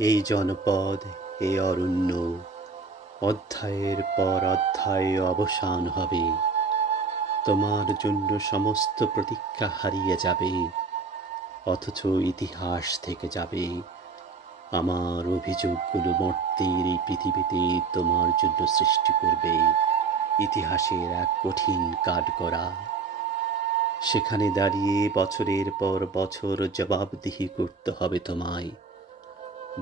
এই জনপদ, এই অরণ্য, অধ্যায়ের পর অধ্যায়ে অবসান হবে। তোমার জন্য সমস্ত প্রতীক্ষা হারিয়ে যাবে, অথচ ইতিহাস থেকে যাবে। আমার অভিযোগগুলো মর্ত্যের এই পৃথিবীতে তোমার জন্য সৃষ্টি করবে ইতিহাসের এক কঠিন কাঠগড়া। সেখানে দাঁড়িয়ে বছরের পর বছর জবাবদিহি করতে হবে তোমায়।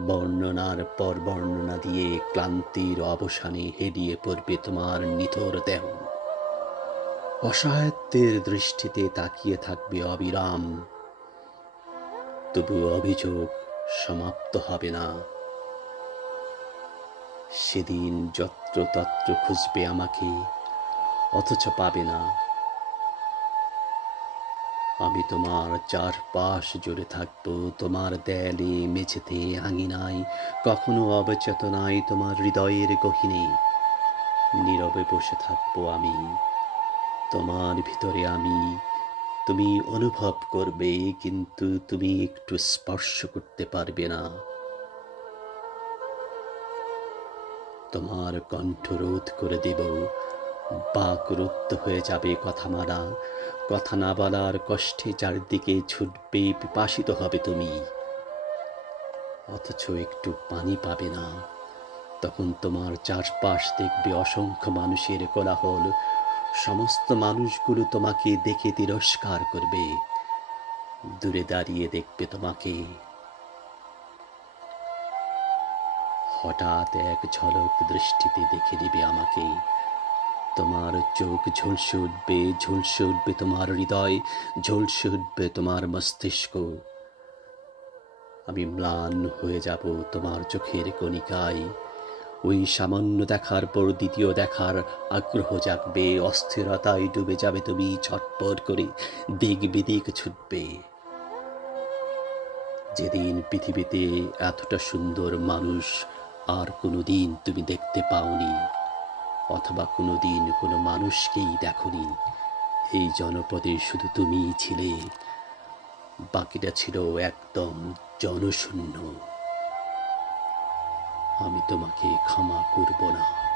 বর্ণনার পর বর্ণনা দিয়ে ক্লান্তির অবসানে হেলিয়ে পড়বে তোমার নিথর দেহ। অসহায়ত্বের দৃষ্টিতে তাকিয়ে থাকবে অবিরাম। তবু অভিযোগ সমাপ্ত হবে না। সেদিন যত্রতত্র খুঁজবে আমাকে, অথচ পাবে না। আমি তোমার চারপাশ জুড়ে থাকবো, তোমার দেয়ালে, মেঝেতে, আঙিনায়, কখনো অবচেতনায়, তোমার হৃদয়ের গহীনে। নীরবে বসে থাকবো আমি, তোমার ভিতরে আমি। তুমি অনুভব করবে, কিন্তু তুমি একটু স্পর্শ করতে পারবে না। তোমার কণ্ঠ রোধ করে দেব, বাক রুদ্ধ হয়ে যাবে কথা মারা। কথা না বলার কষ্টে চারদিকে ছুটবে, পিপাসিত হবে তুমি, অথচ একটু পানি পাবে না। তখন তোমার চারপাশ দেখবে অসংখ্য মানুষের কোলাহল। সমস্ত মানুষগুলো তোমাকে দেখে তিরস্কার করবে। দূরে দাঁড়িয়ে দেখবে তোমাকে। হঠাৎ এক ঝলক দৃষ্টিতে দেখে নেবে আমাকে। তোমার চোখ ঝলসে উঠবে, ঝলসে উঠবে তোমার হৃদয়, ঝলসে উঠবে তোমার মস্তিষ্ক। আমি ম্লান হয়ে যাব তোমার চোখের কণিকায়। ওই সামান্য দেখার পর দ্বিতীয় দেখার আগ্রহ জাগবে, অস্থিরতায় ডুবে যাবে তুমি, ছটপট করে দিক বিদিক ছুটবে। যেদিন পৃথিবীতে এতটা সুন্দর মানুষ আর কোনোদিন তুমি দেখতে পাওনি, অথবা কোনোদিন কোনো মানুষকেই দেখনি। এই জনপদে শুধু তুমিই ছিলে, বাকিটা ছিল একদম জনশূন্য। আমি তোমাকে ক্ষমা করব না।